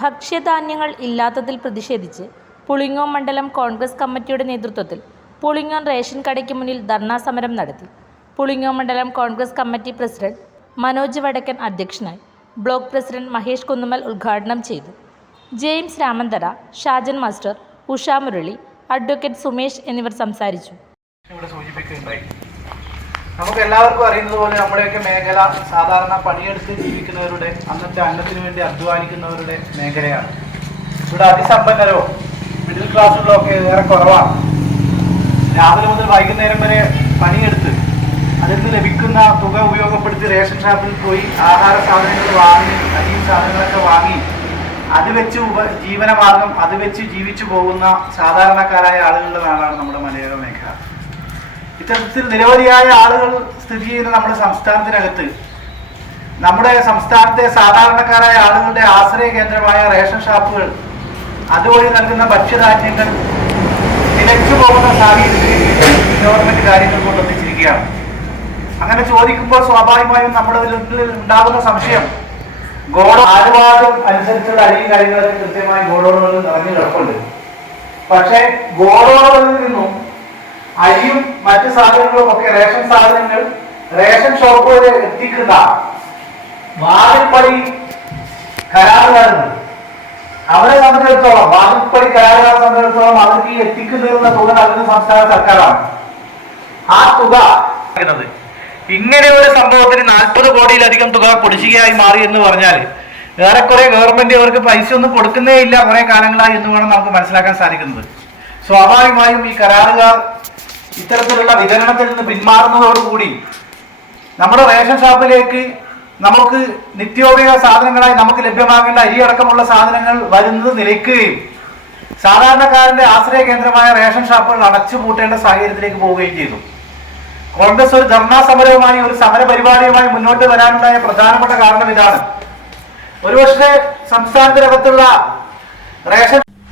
ഭക്ഷ്യധാന്യങ്ങൾ ഇല്ലാത്തതിൽ പ്രതിഷേധിച്ച് പുളിങ്ങോം മണ്ഡലം കോൺഗ്രസ് കമ്മിറ്റിയുടെ നേതൃത്വത്തിൽ പുളിങ്ങോം റേഷൻ കടയ്ക്ക് മുന്നിൽ ധർണാ സമരം നടത്തി. പുളിങ്ങോം മണ്ഡലം കോൺഗ്രസ് കമ്മിറ്റി പ്രസിഡന്റ് മനോജ് വടക്കൻ അധ്യക്ഷനായി ബ്ലോക്ക് പ്രസിഡന്റ് മഹേഷ് കുന്നുമൽ ഉദ്ഘാടനം ചെയ്തു. James Ramanthara Shajan master Usha Murali advocate Sumesh എന്നിവർ സംസാരിച്ചു. ഇവിടെ നമുക്ക് എല്ലാവർക്കും അറിയുന്നത് പോലെ നമ്മുടെയൊക്കെ മേഖല സാധാരണ പണിയെടുത്ത് ജീവിക്കുന്നവരുടെ അന്നത്തെ അന്നത്തിന് വേണ്ടി അധ്വാനിക്കുന്നവരുടെ മേഖലയാണ്. ഇവിടെ അതിസമ്പന്നരോ മിഡിൽ ക്ലാസ്സുകളോ ഒക്കെ ഏറെ കുറവാണ്. രാവിലെ മുതൽ വൈകുന്നേരം വരെ പണിയെടുത്ത് അതിൽ നിന്ന് ലഭിക്കുന്ന തുക ഉപയോഗപ്പെടുത്തി റേഷൻ ഷാപ്പിൽ പോയി ആഹാര സാധനങ്ങൾ വാങ്ങി അരിയും സാധനങ്ങളൊക്കെ വാങ്ങി അത് വെച്ച് ഉപ ജീവനമാർഗം അത് വെച്ച് ജീവിച്ചു പോകുന്ന സാധാരണക്കാരായ ആളുകളുടെ നാടാണ് നമ്മുടെ മലയാള ഇത്തരത്തിൽ നിരവധിയായ ആളുകൾ സ്ഥിതി ചെയ്യുന്ന നമ്മുടെ സംസ്ഥാനത്തിനകത്ത്. നമ്മുടെ സംസ്ഥാനത്തെ സാധാരണക്കാരായ ആളുകളുടെ ആശ്രയ കേന്ദ്രമായ റേഷൻ ഷാപ്പുകൾ അതുവഴി നൽകുന്ന ഭക്ഷ്യധാന്യങ്ങൾ നിലച്ചു പോകുന്ന സാഹചര്യത്തിൽ ഗവൺമെന്റ് കാര്യങ്ങൾ കൊണ്ടെത്തിച്ചിരിക്കുകയാണ് അങ്ങനെ ചോദിക്കുമ്പോൾ സ്വാഭാവികമായും നമ്മുടെ ഉള്ളിൽ ഉണ്ടാകുന്ന സംശയം ഗോഡ ആനുവാദം അനുസരിച്ചുള്ള അരിയും കാര്യങ്ങളൊക്കെ കൃത്യമായി ഗോഡോണുകളിൽ നിറഞ്ഞു കിടപ്പുണ്ട്. പക്ഷേ ഗോഡോണുകളിൽ നിന്നും അരിയും മറ്റു സാധനങ്ങളും ഒക്കെ റേഷൻ സാധനങ്ങൾ റേഷൻ ഷോപ്പുകളിൽ എത്തിക്കുന്ന വാതിൽപ്പടി കരാറുകാരുണ്ട്. അവരെ സംബന്ധിച്ചിടത്തോളം വാതിൽപ്പടി കരാറുകാരെ സംബന്ധിച്ചിടത്തോളം അവർക്ക് ഈ എത്തിക്കുന്നതിനുള്ള തുക നൽകുന്ന സംസ്ഥാന സർക്കാരാണ്. ആ തുക ഇങ്ങനെ ഒരു സംഭവത്തിന് നാൽപ്പത് കോടിയിലധികം തുക കുടിശ്ശികയായി മാറി എന്ന് പറഞ്ഞാൽ ഏറെക്കുറെ ഗവൺമെന്റ് അവർക്ക് പൈസ ഒന്നും കൊടുക്കുന്നേ ഇല്ല കുറെ കാലങ്ങളായി എന്ന് വേണം നമുക്ക് മനസ്സിലാക്കാൻ സാധിക്കുന്നത്. സ്വാഭാവികമായും ഈ കരാറുകാർ ഇത്തരത്തിലുള്ള വിതരണത്തിൽ നിന്ന് പിന്മാറുന്നതോടുകൂടി നമ്മുടെ റേഷൻ ഷോപ്പിലേക്ക് നമുക്ക് നിത്യോപയോഗ സാധനങ്ങളായി നമുക്ക് ലഭ്യമാകേണ്ട അരി അടക്കമുള്ള സാധനങ്ങൾ വരുന്നത് നിലയ്ക്കുകയും സാധാരണക്കാരന്റെ ആശ്രയ കേന്ദ്രമായ റേഷൻ ഷോപ്പുകൾ അടച്ചുപൂട്ടേണ്ട സാഹചര്യത്തിലേക്ക് പോവുകയും ചെയ്തു. കോൺഗ്രസ് ഒരു ധർണാ സമരവുമായി ഒരു സമര പരിപാടിയുമായി മുന്നോട്ട് വരാനുണ്ടായ പ്രധാനപ്പെട്ട കാരണം ഇതാണ്. ഒരുപക്ഷെ സംസ്ഥാനത്തിനകത്തുള്ള റേഷൻ